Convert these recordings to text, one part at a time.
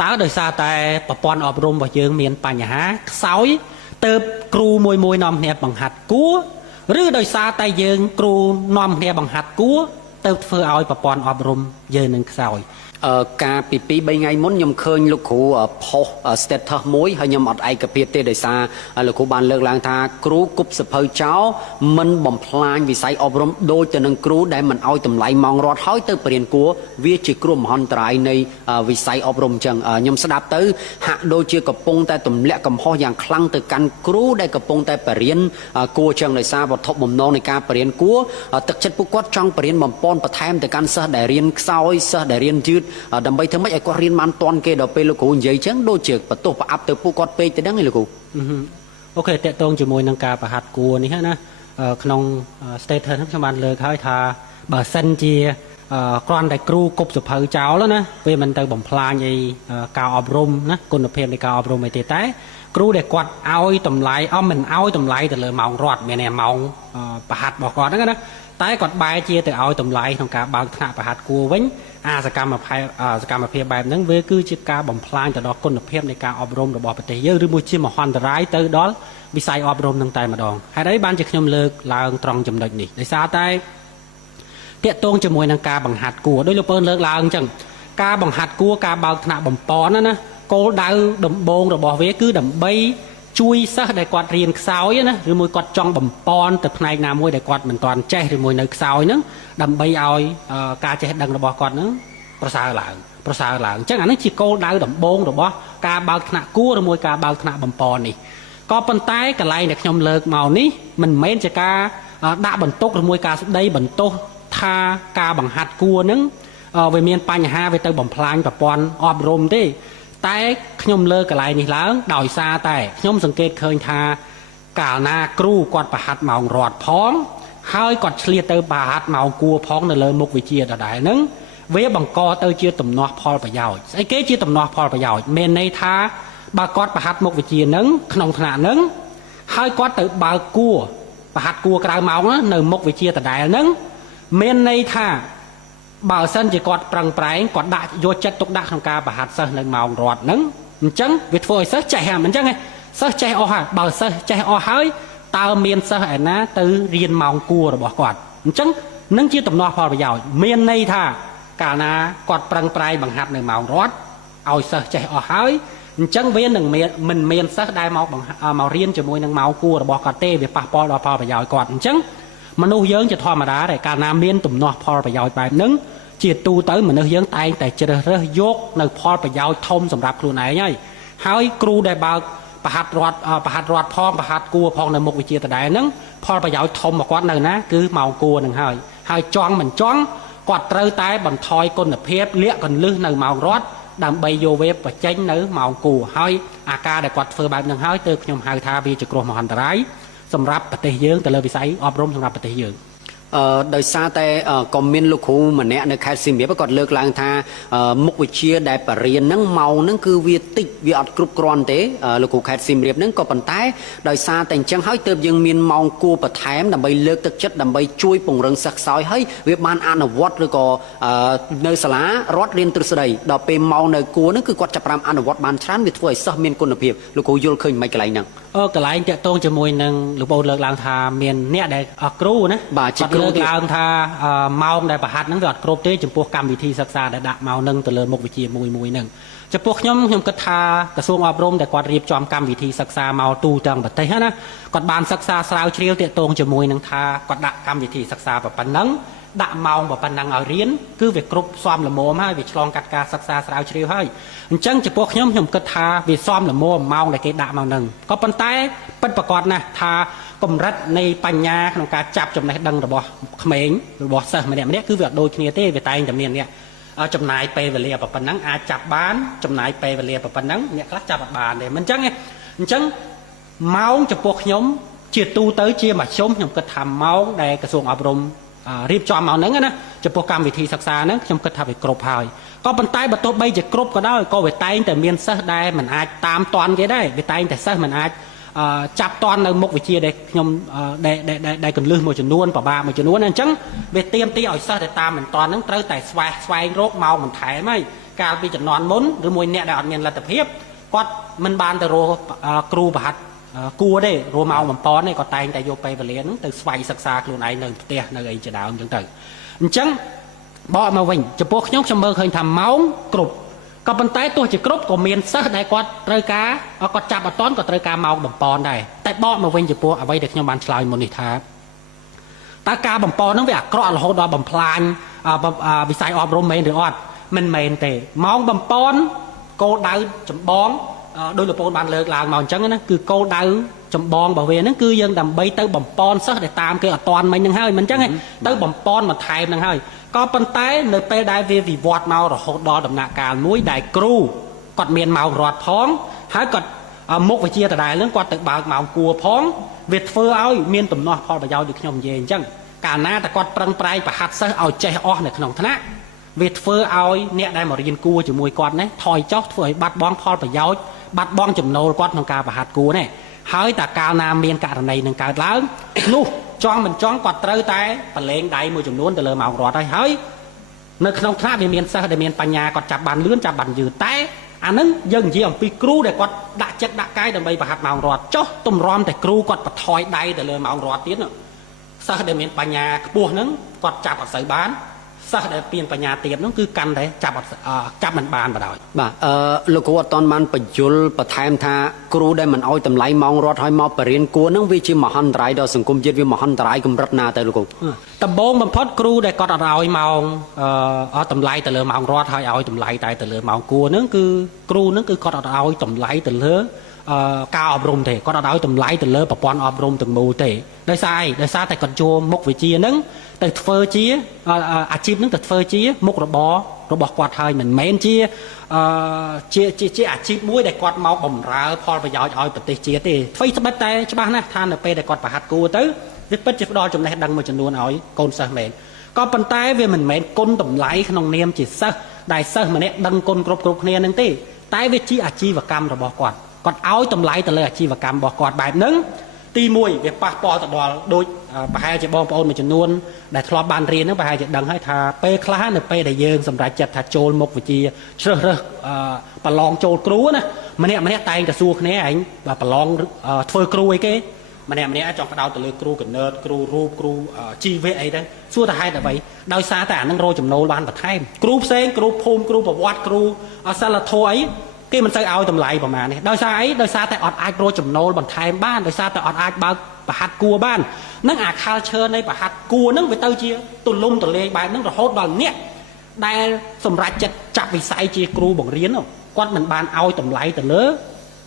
ตาโดยซาแต่ปปอนอบรมว่าเยืองเมียนปัญหาเสาเติบครูมวยมวยนอมเนี่ยบังหัดกู้หรือโดยซาแต่เยืองครูนอมเนี่ยบังหัดกู้เติบเฟื่อเอาปปอนอบรมเยืองหนึ่งเสาการปีใบไงมุนยมเคยลูกครูพอสเตทมวยให้ยมอดไอกระเพียเตโดยซาลูกครูบานเลิกลางทาครูกุบสะเพอเจ้ามันบ่มพลายวิสัยอบรมโดยจะนังครูได้มันเอาตำไหลมองรอดห้อยเติบเปลี่ยนกัววิจิกรุมหันตรายในวิสัยอบรมจังยมสดับเตอหักโดยเชื่อกระปงแต่ตุ่มเละกำห้ออย่างคลั่งตึกกันครูได้กระปงแต่เปลี่ยนกัวจังโดยซาบทบบ่มน้องในการเปลี่ยนกัวตึกชัดปุกวัดจังเปลี่ยนบ่มปอนประแทมแต่การเสได้เรียนเศร้าเสได้เรียนยืดดำไปทั้งไม่ไอ้ก็เรียนมันตอนเกดไปลูกกูใหญ่เชิงโดเจือกประตูประอับเตอผู้กอดไปจะดังไงลูกกูโอเคแต่ตรงจมูกนังกาประหัดกัวนี่ฮะนะขนมสเตทเทอร์ทั้งชาวบ้านเลยเขาให้ทาบะเซนจีกรอนได้ครูกบสุภาเจ้าแล้วนะเวมันเตอบ่มพลายในการอบรมนะคุณภาพในการอบรมไอเตต้ครูได้กวาดเอาตำไหลเอามันเอาตำไหลแต่เลยเมารอดแม่เนี่ยเมาประหัดบอกก่อนนะแต่กอดใบเจียแต่เอาตำไหลของการบางขณะประหัดกัววิ่งสกรรมสกรรมเพียบแบบนั้นเวคือจิการบ่มพลางแต่ดอกคนเพียบในการอบรมระบอบปฏิเยอะหรือมุชิมหันตรายเตอร์ดอลวิสัยอบรมต่างๆมาดองให้ได้บ้านจะขยมเลิกลางตรองจำเลยนี่ในซาใต้เตี้ยตรงจมวยนังกาบังหัดกัวด้วยลูกเปิ้ลเลิกลางจังกาบังหัดกัวกาบางขณะบ่มปอนนะโกดาวดมโบงระบอบเวคือดมใบช่วยซะได้กอดเรียนสาวนะหรือมวยกอดจองบ่มปอนแต่ในนามวยได้กอดเหมือนตอนแจ้หรือมวยในสาวนั้นดมใบเอากาเจดังระบอบกอดนั้นประสาหลังจังอันนั้นจีโก้ดาวดำโบงหรือบ่กาบางขณะกู้หรือมวยกาบางขณะบำปอนนี่ก็ปันท้ายกับไรเนี่ยยมเลิกเมานี้มันเม้นจะกาด่าบรรทุกหรือมวยกาได้บรรทุกทากาบังหัดกู้นั้นเวเมียนปัญหาเวเตอร์บ่มพลายแบบปอนอบรมที่แต่ยมเลิกกับไรนี่แล้วดอยซาแต่ยมสังเกตเคยทากาหน้ากรูกอดประหัดเมารอดพ้องให้กอดเฉลี่ยเตอร์ประหัดเมากัวพ้องในเลยมุกวิเชียดได้นั้นเวบังกอเตอเจียตุ่มนอพอลประยาวไอ้เก๋เจียตุ่มนอพอลประยาวเมนในท้าบากอดประหัดมุกวิเชียนึงขนมขนาดนึงให้กอดเตอบากัวประหัดกัวกลางเมานะในมุกวิเชียแต่ได้นึงเมนในท้าบาเส้นจะกอดปรังไพร์กอดด่าโยจัดตกด่าของการประหัดเส้นในเมารอดนึงจังวิทย์โฟยเส้นใจแหมจังไงเส้นใจอ่อฮะบาเส้นใจอ่อหายตาเมียนเส้นไอ้นะตือเรียนเมากัวหรือบอกกอดจังนึงเจียตุ่มนอพอลประยาวเมียนในท้ากาณากอดปรังไพร์บังหัดในเมารอดเอาเส้นใจอ่อหายจังเวียนหนึ่งมันเมียนเส้นได้เมาบังเมาเรียนจะมวยหนึ่งเมากัวหรือบอกกอดเต้เบียปะปอลพอลประยาวกอดจังมนุษย์เยอะจะทอมาได้แต่การนาเมียนตุ่มนอพอลประยาวแบบนึงเจียตูเต๋อเหมือนเนื้อเยอะตายแต่เจริญเรื่อยกในพอลประยาวทมสำหรับครูไหนไงหายครูได้บางประหัดรอดพองประหัดกัวพองในมุกวิจิตรได้นึงพอประยาวทมบอกว่าหนึ่งนะคือเมากัวหนึ่งหายจ้องเหมือนจ้องกอดเตยตายบันทอยก้นเพียบเลี้ยกันลื้อในเมารอดดำใบโยเวฟประเจนในเมากูหายอาการได้กอดเฟอร์แบบหนึ่งหายเติมขยมหายทาวีจะกลัวมหันตรายสำหรับปฏิเยืองแต่เลยวิสัยอบรมสำหรับปฏิเยืองโดยซาแต่คอมเมนต์ลูกครูมันเนี่ยในแคสซิเมียประกอบเลิกลางทามุกวิเชียได้ปรริญญานั่งเมานั่งคือวิติวิอัดกรุบกรอนเตะลูกครูแคสซิเมียนั่งก็ปันท้ายโดยซาแต่จังให้เติมยังมีเมากูประแถมดับใบเลิกตึกจัดดับใบช่วยปงเริงสักซอยให้เว็บมันอ่านวัดหรือก็เนยสลารอดเรียนตรึกสดดอกเป็นเมาเนยกูนั่นคือกวาดจับรามอ่านวัดบานชั้นวิทย์ไว้ซักเมียนกุนเพียบลูกครูยุลเคยไม่ไกลนังกลายจะโตจมวยหนึ่งหรือโบเลิกลางทาเมียนเนี่ยได้ครูนะบาดเลิกลางทาเมาได้ประหัดนั่งยอดครบที่จมพวกกรรมวิธีศึกษาได้ด่าเมาหนึ่งตัวเลยมุกวิธีมวยหนึ่งจะพวกย่อมกระทากระทรวงอบรมแต่กวาดเรียบจอมกรรมวิธีศึกษาเมาตูจังแบบไทยนะกวาดบานศึกษาสาวเชียวเตะตรงจมวยหนึ่งทากวาดด่ากรรมวิธีศึกษาแบบปันนังด่าเมาแบบปันนังเอาเรียนคือเวกรุบซ้อมละโมให้เวกลองกัดการศึกษาสาวเชียวให้จังจะพวกย่อมกระทาเวซ้อมละโมเมาในเกด่าเมาหนึ่งก็ปันใต้เป็นประกอบนะทากรมรัฐในปัญญาของการจับจำนายดังระบบเขมรระบบเสร์มันเนี่ยคือแบบโดยคเนเต้ไปตายจำเนียนเนี่ยจำนายไปเวลียแบบปันนังอาจับบ้านจำนายไปเวลียแบบปันนังเนี่ยคลาจับบานเนี่ยมันจังไงจังเมาจะพวกย่อมเจียตูเต๋อเจียมาชมย่อมกระทำเมาในกระทรวงอบรมรีบจอมเมานั้นนะจะโปรแกรมวิธีศึกษานั้นย่อมกระทำไปกรบหายก็ปันใต้บัตรใบจะกรบก็ได้ก็ไปตายแต่เมียนเสได้มันอาจตามตอนก็ได้ไปตายแต่เสมันอาจจับตอนในมุกวิเชียได้ยมได้กันลืมมวยจนนวลป่าบามวยจนนวลนั่นจังไปเตรียมตีเอาเสได้ตามเหมือนตอนนั้นเตยแต่สวายโรคเมาเหมือนถ่ายไม่ កាលពីចំនួនមុនឬមួយអ្នកដែលអត់មានលទ្ធភាពគាត់មិនបានទៅរកគ្រូប្រហាត់គួរទេរកមកបំពន់ទេគាត់តែងតែយកពេលវេលាហ្នឹងទៅស្វែងសិក្សាខ្លួនឯងនៅផ្ទះនៅអីជាដើមអញ្ចឹងទៅអញ្ចឹងបកមកវិញចំពោះខ្ញុំមើលឃើញថាម៉ោងគ្រប់ក៏ប៉ុន្តែទោះជាគ្រប់ក៏មានសិស្សដែលគាត់ត្រូវការគាត់ចាប់អត់តន់ក៏ត្រូវការម៉ោងបំពន់ដែរតែបកមកវិញចំពោះអ្វីដែលខ្ញុំបានឆ្លើយមុននេះថាតើការបំពន់ហ្នឹងវាអាក្រក់រហូតដល់បំផ្លាញវិស័យអប់រំមែនឬអត់មិនមែនទេម៉ោងបំពន់គោលដៅចម្បងដោយលោកពូនបានលើកឡើងមកអញ្ចឹងណាគឺគោលដៅចម្បងរបស់វាហ្នឹងគឺយើងដើម្បីទៅបំពន់សិស្សដែលតាមគេអត់តាន់មិញហ្នឹងហើយមិនអញ្ចឹងទេទៅបំពន់បន្ថែមហ្នឹងហើយក៏ប៉ុន្តែនៅពេលដែលវាវិវត្តមករហូតដល់ដំណាក់កាលមួយដែលគ្រូគាត់មានម៉ោងរត់ផងហើយគាត់មុខវិជ្ជាដដែលហ្នឹងគាត់ទៅបើកម៉ោងគួរផងវាធ្វើឲ្យមានទំនាស់ផលប្រយោជន៍ដូចខ្ញុំនិយាយអញ្ចឹងកាលណាតែគាត់ប្រឹងប្រែងប្រហាត់សិស្សឲ្យចេះអស់នៅក្នុងថ្នាក់វាធ្វើឲ្យអ្នកដែលមករៀនគួរជាមួយគាត់នេះថយចុះធ្វើឲ្យបាត់បង់ផលប្រយោជន៍បាត់បង់ចំណូលគាត់ក្នុងការប្រហាត់គួរនេះហើយតែកាលណាមានករណីនឹងកើតឡើងនោះចង់មិនចង់គាត់ត្រូវតែប្រឡែងដៃមួយចំនួនទៅលើម៉ោងរត់ហើយនៅក្នុងថ្នាក់វាមានសិស្សដែលមានបញ្ញាគាត់ចាប់បានលឿនចាប់បានយឺតតែអាហ្នឹងយើងនិយាយអំពីគ្រូដែលគាត់ដាក់ចិត្តដាក់កាយដើម្បីប្រហាត់ម៉ោងរត់ចុះទម្រាំតែគ្រូគាត់បន្ថយដៃទៅលើម៉ោងរត់ទៀតសិស្សដែលមានបញ្ញាខ្ពស់ហ្នឹងគាត់ចាប់អត់សូវបានសិស្សដែលមានបញ្ញាទាបហ្នឹងគឺកាន់តែចាប់មិនបានបណ្ដោយបាទលោកគ្រូអត់តបានបញ្យលបន្ថែមថាគ្រូដែលមិនអោយតម្លៃម៉ោងរត់ឲ្យមកបរិញ្ញាគួរហ្នឹងវាជាមហន្តរាយដល់សង្គមជាតិវាមហន្តរាយកម្រិតណាទៅលោកគ្រូដំបូងបំផុតគ្រូដែលគាត់អត់ឲ្យម៉ោងអត់តម្លៃទៅលើម៉ោងរត់ហើយឲ្យតម្លៃតែទៅលើម៉ោងគួរហ្នឹងគឺគ្រូហ្នឹងគឺគាត់អត់ឲ្យតម្លៃទៅលើការអប់រំទេគាត់អត់ឲ្យតម្លៃទៅលើប្រព័ន្ធអប់រំទាំងមូលទេដោយសារអីដោយសារតែគាត់ចូលមុខវិជ្ជាហ្នឹងទៅធ្វើជាអាជីពហ្នឹងទៅធ្វើជាមុខរបររបស់គាត់ហើយមិនមែនជាអាជីពមួយដែលគាត់មកបម្រើផលប្រយោជន៍ឲ្យប្រទេសជាតិទេអ្វីត្បិតតែច្បាស់ណាស់ថានៅពេលដែលគាត់ប្រហាត់គួរទៅវាពិតជាផ្ដល់ចំណេះដឹងមួយចំនួនឲ្យកូនសិស្សមែនក៏ប៉ុន្តែវាមិនមែនគុណតម្លៃក្នុងនាមជាសិស្សដែលសិស្សម្នាក់ដឹងគុណគ្រប់គ្នានឹងទេតែវាជាអាជីវកម្មរបស់គាត់ឲ្យតម្លៃទៅលើអាជីវកម្មរបស់គាត់បែបហ្នឹងទី1វាប៉ះពាល់ទៅដល់ដូចប្រហែលជាបងប្អូនមួយចំនួនដែលធ្លាប់បានរៀនហ្នឹងប្រហែលជាដឹងហើយថាពេលខ្លះនៅពេលដែលយើងសម្រេចចិត្តថាចូលមុខវិជ្ជាជ្រើសរើសប្រឡងចូលគ្រូណាម្នាក់តែងតែសួរគ្នាឯងប្រឡងធ្វើគ្រូអីគេម្នាក់ចង់ផ្ដោតទៅលើគ្រូកណើតគ្រូរូបគ្រូជីវៈអីទៅសួរថាហេតុអ្វីដោយសារតែអានឹងរកចំណូលបានបន្ថែមគ្រូផ្សេងគ្រូភូមិគ្រូប្រវត្តិគ្រូសិលធម៌អីគេមិនទៅឲ្យតម្លៃប្រមាណនេះដោយសារអីដោយសារតែអត់អាចរកចំណូលបន្ថែមបានដោយសារតែអត់អាចបើកប្រហាត់គួរបាននឹងអា culture នៃប្រហាត់គួរហ្នឹងវាទៅជាទូលំទូលាយបែបហ្នឹងរហូតដល់អ្នកដែលសម្រេចចិត្តចាប់វិស័យជាគ្រូបង្រៀនគាត់មិនបានឲ្យតម្លៃទៅលើ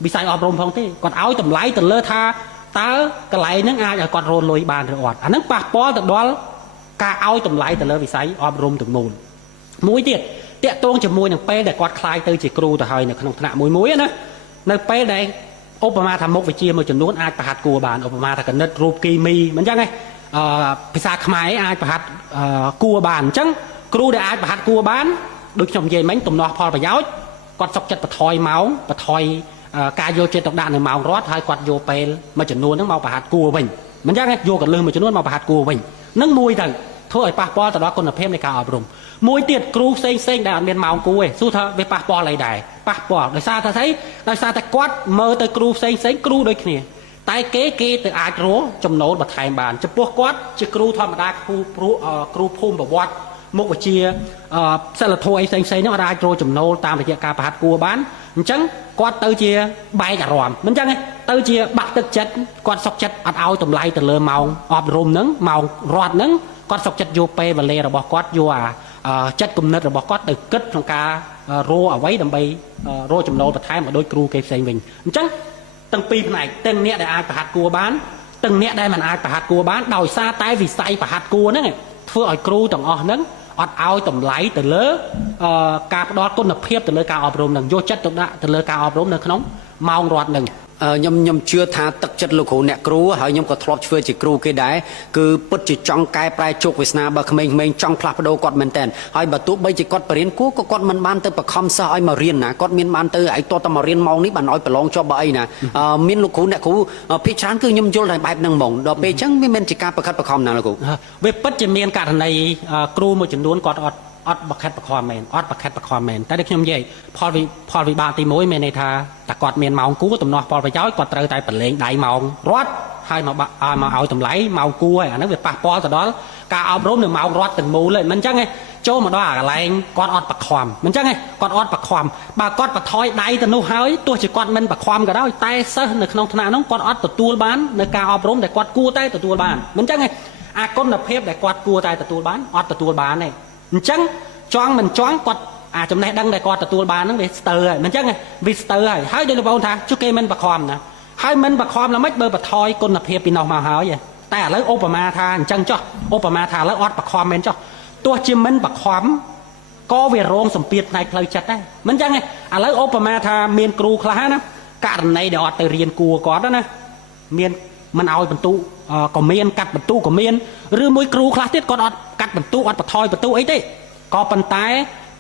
វិស័យអប់រំផងទេគាត់ឲ្យតម្លៃទៅលើថាតើកន្លែងហ្នឹងអាចឲ្យគាត់រកលុយបានឬអត់អាហ្នឹងប៉ះពាល់ទៅដល់ការឲ្យតម្លៃទៅលើវិស័យអប់រំទាំងមូលមួយទៀតតាក់ទងជាមួយនឹងពេលដែលគាត់ខ្លាយទៅជាគ្រូទៅហើយនៅក្នុងថ្នាក់មួយណានៅពេលដែលឧបមាថាមុខវិជ្ជាមួយចំនួនអាចប្រហាត់គួរបានឧបមាថាគណិតរូបគីមីមិនអញ្ចឹងទេភាសាខ្មែរអាចប្រហាត់គួរបានអញ្ចឹងគ្រូដែលអាចប្រហាត់គួរបានដូចខ្ញុំនិយាយមិញទំនាស់ផលប្រយោជន៍គាត់សុខចិត្តបន្ថយម៉ោងបន្ថយការយកចិត្តទុកដាក់នៅម៉ោងរត់ហើយគាត់យកពេលមួយចំនួនហ្នឹងមកប្រហាត់គួរវិញមិនអញ្ចឹងទេយកកលឹះមួយចំនួនមកប្រហាត់គួរវិញនឹងមួយទៅធ្វើឲ្យប៉ះពាល់ទៅដល់គុណភាពនៃការអប់រំមួយទៀតគ្រូផ្សេងដែលអត់មានម៉ោងគួរទេសួរថាវាប៉ះពាល់អីដែរប៉ះពាល់ដោយសារតែគាត់មើលទៅគ្រូផ្សេងគ្រូដូចគ្នាតែគេទៅអាចរកចំណូលបន្ថែមបានចំពោះគាត់ជាគ្រូធម្មតាគ្រូភូមិប្រវត្តិមុខវិជ្ជាសិលធម៌អីផ្សេងហ្នឹងអាចរកចំណូលតាមរយៈការប្រហាត់គួរបានអញ្ចឹងគាត់ទៅជាបែកអារម្មណ៍មិនអញ្ចឹងទេទៅជាបាក់ទឹកចិត្តគាត់សុខចិត្តអត់ឲ្យតម្លៃទៅលើម៉ោងអប់រំហ្នឹងម៉ោងរត់ហ្នឹងគាត់សុខចិត្តយកពេលវេលារបស់គាត់យកចិត្តគំនិតរបស់គាត់ទៅគិតក្នុងការរកអ្វីដើម្បីរកចំណូលបន្ថែមមកដូចគ្រូគេផ្សេងវិញអញ្ចឹងទាំងពីរផ្នែកទាំងអ្នកដែលអាចប្រហាត់គួរបានទាំងអ្នកដែលមិនអាចប្រហាត់គួរបានដោយសារតែវិស័យប្រហាត់គួរហ្នឹងធ្វើឲ្យគ្រូទាំងអស់ហ្នឹងអត់ឲ្យតម្លៃទៅលើការផ្ដល់គុណភាពទៅលើការអប់រំនឹងយកចិត្តទុកដាក់ទៅលើការអប់រំនៅក្នុងម៉ោងរត់នឹងខ្ញុំជឿថាទឹកចិត្តលោកគ្រូអ្នកគ្រូហើយខ្ញុំក៏ធ្លាប់ធ្វើជាគ្រូគេដែរគឺពិតជាចង់កែប្រែជោគវាសនាបើក្មេងៗចង់ផ្លាស់ប្ដូរគាត់មែនតើហើយបើទោះបីជាគាត់បរៀនគួរក៏គាត់មិនបានទៅបខំសិស្សឲ្យមករៀនណាគាត់មានបានទៅឲ្យតតែមករៀនម៉ោងនេះបានឲ្យប្រឡងជាប់បើអីណាមានលោកគ្រូអ្នកគ្រូភាគច្រើនគឺខ្ញុំយល់តែបែបហ្នឹងហ្មងដល់ពេលអញ្ចឹងវាមិនជាការប្រខិតបខំណាលោកគ្រូវាពិតជាមានករណីគ្រូមួយចំនួនគាត់អ อดบักแคทประคอมแมนออดบักแคทประคอมแมนแต่เด็กខ្ញុំនិយាយផលវិបាកទី1មានន័យថាតែគាត់មានម៉ោងគួរទំនាស់ផលប្រយោជន៍គាត់ត្រូវតែប្រឡែងដៃម៉ោងរត់ហើយមកឲ្យតម្លៃម៉ោងគួរហើយអាហ្នឹងវាប៉ះពាល់ទៅដល់ការអប់រំនៅម៉ោងរត់ទាំងមូលហ្នឹងមិនអញ្ចឹងទេចូលមកដល់អាកន្លែងគាត់អត់បខំមិនអញ្ចឹងទេគាត់អត់បខំបើគាត់បន្ថយដៃទៅនោះហើយទោះជាគាត់មិនបខំក៏ដោយតែសិស្សនៅក្នុងថ្នាក់នោះគាត់អត់ទទួលបាននៅការអប់រំដែលគាត់គួរតែទទួលបានមិនអញ្ចឹងទេអាគុណភាពដែលគាត់គួរតែទទួលបានអត់ទទួលបានទេអញ្ចឹងចង់មិនចង់គាត់អាចំណេះដឹងដែលគាត់ទទួលបានហ្នឹងវាស្ទើរហើយមិនអញ្ចឹងវាស្ទើរហើយដូចលោកបងថាជុះគេមិនបខំណាហើយមិនបខំល្មិចបើបន្ថយគុណភាពពីនោះមកហើយតែឥឡូវឧបមាថាអញ្ចឹងចុះឧបមាថាឥឡូវអត់បខំមែនចុះទោះជាមិនបខំក៏វារងសម្ពាធផ្នែកផ្លូវចិត្តដែរមិនអញ្ចឹងទេឥឡូវឧបមាថាមានគ្រូខ្លះណាករណីដែលអត់ទៅរៀនគួរគាត់ណាមានមិនឲ្យបន្ទុក៏មានកាត់បន្ទុក៏មានឬមួយគ្រូខ្លះទៀតគាត់អត់កាត់បន្ទុអត់បន្ថយបន្ទុអីទេក៏ប៉ុន្តែ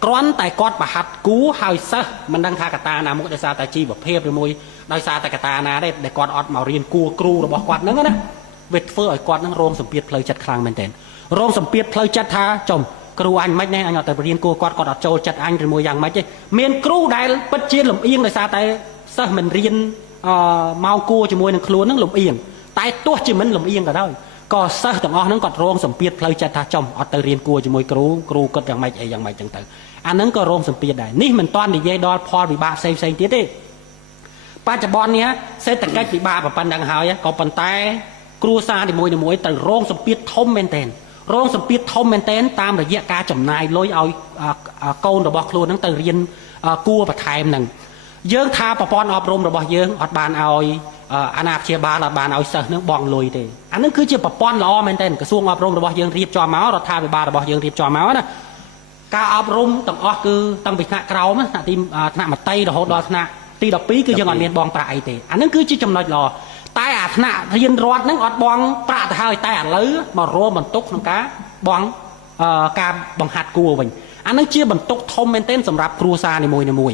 គ្រាន់តែគាត់ប្រហាត់គួរហើយសិស្សមិនដឹងថាកតាណាមុខដោយសារតែជីវភាពឬមួយដោយសារតែកតាណាទេដែលគាត់អត់មករៀនគួរគ្រូរបស់គាត់ហ្នឹងណាវាធ្វើឲ្យគាត់នឹងរងសម្ពាធផ្លូវចិត្តខ្លាំងមែនទែនរងសម្ពាធផ្លូវចិត្តថាចំគ្រូអញមិនណែអញអត់ទៅរៀនគួរគាត់អត់ចូលចិត្តអញឬមួយយ៉ាងម៉េចទេមានគ្រូដែលពិតជាលំអៀងដោយសារតែសិស្សមិនរៀនម៉ោងគួរជាមួយនឹងខ្លួននឹងលំអៀងតែទោះជាមិនលំអៀងក៏ដោយក៏សិស្សទាំងអស់ហ្នឹងគាត់រងសម្ពាធផ្លូវចិត្តថាចំអត់ទៅរៀនគួរជាមួយគ្រូគាត់យ៉ាងម៉េចអីយ៉ាងម៉េចចឹងទៅអាហ្នឹងក៏រងសម្ពាធដែរនេះមិនទាន់និយាយដល់ផលវិបាកផ្សេងទៀតទេបច្ចុប្បន្ននេះសេដ្ឋកិច្ចពិបាកប៉ុណ្ណឹងហើយក៏ប៉ុន្តែគ្រួសារនីមួយត្រូវរងសម្ពាធធំមែនទែនរងសម្ពាធធំមែនទែនតាមរយៈការចំណាយលុយឲ្យកូនរបស់ខ្លួនហ្នឹងទៅរៀនគួរបន្ថែមហ្នឹងយើងថាប្រព័ន្ធអប់រំរបស់យើងអត់បានឲ្យអាណាព្យាបាលអត់បានឲ្យសិស្សនឹងបងលុយទេអានឹងគឺជាប្រព័ន្ធល្អមែនទែនក្រសួងអប់រំរបស់យើងរៀបចំមករដ្ឋាភិបាលរបស់យើងរៀបចំមកណាការអប់រំទាំងអស់គឺតាំងពីថ្នាក់ក្រោមថ្នាក់មត្តេយ្យរហូតដល់ថ្នាក់ទី12គឺយើងអត់មានបងប្រាក់អីទេអានឹងគឺជាចំណុចល្អតែអាថ្នាក់រៀនរដ្ឋនឹងអត់បងប្រាក់ទៅហើយតែឥឡូវមករមបន្ទុកក្នុងការបងការបង្ហាត់គួរវិញអានឹងជាបន្ទុកធំមែនទែនសម្រាប់គ្រួសារនីមួយ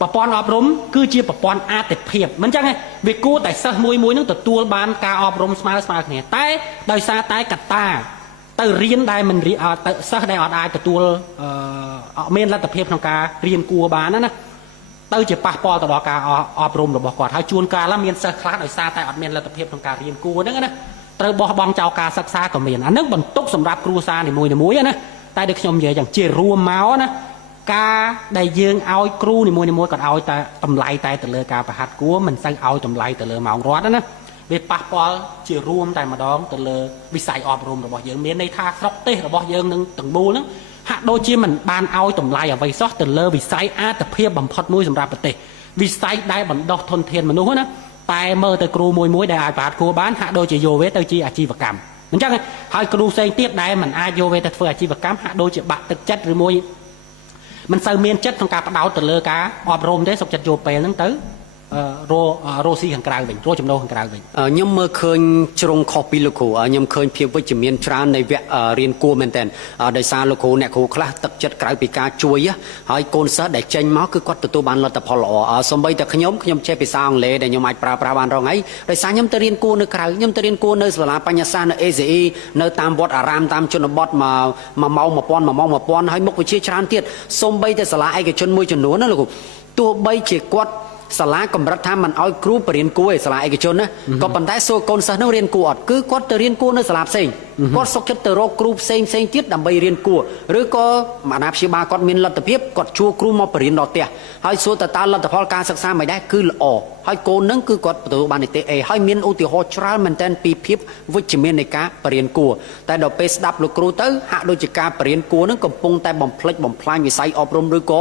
ប្រព័ន្ធអប់រំគឺជាប្រព័ន្ធអាទិភាពមិនចឹងទេវាគួរតែសិស្សមួយនឹងទទួលបានការអប់រំស្មើគ្នាតែដោយសារតែកត្តាទៅរៀនដែលមិនសិស្សដែលអត់អាចទទួលមានលទ្ធភាពក្នុងការរៀនគួរបានណាទៅជាប៉ះពាល់ទៅដល់ការអប់រំរបស់គាត់ហើយជួនកាលមានសិស្សខ្លះដោយសារតែអត់មានលទ្ធភាពក្នុងការរៀនគួរហ្នឹងណាត្រូវបោះបង់ចោលការសិក្សាក៏មានអានឹងបន្ទុកសម្រាប់គ្រួសារនីមួយណាតែដូចខ្ញុំនិយាយយ៉ាងជារួមមកណាការដែលយើងឲ្យគ្រូនីមួយគាត់ឲ្យតែតម្លៃតែទៅលើការប្រហាត់គួរមិនសូវឲ្យតម្លៃទៅលើម៉ោងរត់ណាវាប៉ះពាល់ជារួមតែម្ដងទៅលើវិស័យអប់រំរបស់យើងមានន័យថាស្រុកទេសរបស់យើងនឹងទាំងមូលហ្នឹងហាក់ដូចជាមិនបានឲ្យតម្លៃអ្វីសោះទៅលើវិស័យអាទិភាពបំផុតមួយសម្រាប់ប្រទេសវិស័យដែលបណ្ដុះធនធានមនុស្សណាតែមើលទៅគ្រូមួយដែលអាចប្រហាត់គួរបានហាក់ដូចជាយកវាទៅជាអាជីវកម្មអញ្ចឹងហើយគ្រូផ្សេងទៀតដែលមិនអាចយកវាទៅធ្វើអាជីវកម្មហាក់ដូចជាបាក់ទឹកចិត្តឬមួយមិនសូវមានចិត្តក្នុងការផ្ដោតទៅលើការអប់រំទេសុខចិត្តយកពេលហ្នឹងទៅរស់ស៊ីខាងក្រៅវិញរស់ចំណូលខាងក្រៅវិញខ្ញុំមើលឃើញជ្រុងខុសពីលោកគ្រូខ្ញុំឃើញភាពវិជ្ជមានច្រើននៃវគ្គរៀនគួរមែនតើដោយសារលោកគ្រូអ្នកគ្រូខ្លះទឹកចិត្តក្រៅពីការជួយហើយកូនសិស្សដែលចេញមកគឺគាត់ទទួលបានលទ្ធផលល្អសូម្បីតែខ្ញុំចេះភាសាអង់គ្លេសដែលខ្ញុំអាចប្រើប្រាស់បានរងហើយដោយសារខ្ញុំទៅរៀនគួរនៅក្រៅខ្ញុំទៅរៀនគួរនៅសាលាបញ្ញាសាស្ត្រនៅ ACE នៅតាមវត្តអារាមតាមជនបទ1ម៉ោង1000ហើយមុខវិជ្ជាច្រើនទៀតសូម្បីតែសាលាឯកជនមួយចំនួនណាលោកគ្រូទោះបីជាគាត់សាលាកម្រិតថាមិនអោយគ្រូបរៀនគួរឯសាលាឯកជនណាក៏ប៉ុន្តែសួរកូនសិស្សនឹងរៀនគួរអត់គឺគាត់ទៅរៀនគួរនៅសាលាផ្សេងគាត់សុខចិត្តទៅរកគ្រូផ្សេងទៀតដើម្បីរៀនគួរឬក៏អាណាព្យាបាលគាត់មានលទ្ធភាពគាត់ជួគ្រូមកបរៀនដល់ផ្ទះហើយសួរតើលទ្ធផលការសិក្សាមិនដែរគឺល្អហើយកូននឹងគឺគាត់ទទួលបាននិតិអេហើយមានឧទាហរណ៍ច្រើនមែនទែនពីភាពវិជ្ជមាននៃការបរៀនគួរតែដល់ពេលស្ដាប់លោកគ្រូទៅហាក់ដូចជាការបរៀនគួរនឹងកំពុងតែបំផ្លិចបំផ្លាញវិស័យអប់រំឬក៏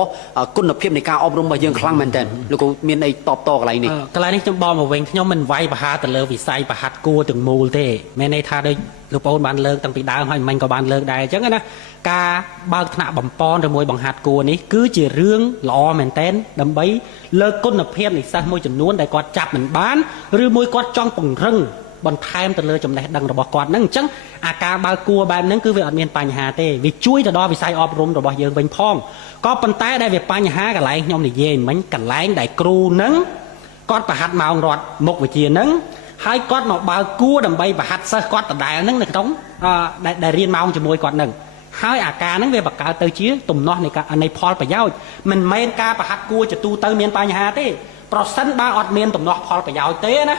គុណភាពនៃការអប់រំរបស់យើងខ្លាំងមែនទែនលោកគ្រូមានអីតបតកន្លែងនេះកន្លែងនេះខ្ញុំបងមកវិញខ្ញុំមិនវាយប្រហារទៅលើវិស័យប្រហាត់គួរទាំងមូលទេមានន័យថាដូចលោកប្អូនបានលើកតាំងពីដើមហើយមិញក៏បានលើកដែរអញ្ចឹងណាការបើកថ្នាក់បំពន់ឬមួយបង្ហាត់គួរនេះគឺជារឿងល្អមែនទែនដើម្បីលើកគុណភាពនៃសិស្សមួយចំនួនដែលគាត់ចាប់មិនបានឬមួយគាត់ចង់ពង្រឹងបន្ថែមទៅលើចំណេះដឹងរបស់គាត់ហ្នឹងអញ្ចឹងអាការបើកគួរបែបហ្នឹងគឺវាអត់មានបញ្ហាទេវាជួយទៅដល់វិស័យអប់រំរបស់យើងវិញផងក៏ប៉ុន្តែដែលវាបញ្ហាកន្លែងខ្ញុំនិយាយមិញកន្លែងដែលគ្រូហ្នឹងគាត់ប្រហាត់ម៉ោងរត់មុខវិជ្ជាហ្នឹងហើយគាត់មកបើកគួរដើម្បីប្រហាត់សិស្សគាត់ដដែលហ្នឹងនៅក្នុងដែលរៀនម៉ោងជាមួយគាត់ហ្នឹងហ ហើយអាការហ្នឹងវាបង្កើតទៅជាទំនាស់នៃផលប្រយោជន៍មិនមែនការប្រហាត់គួរជាទូទៅមានបញ្ហាទេប្រសិនបើអត់មានទំនាស់ផលប្រយោជន៍ទេណា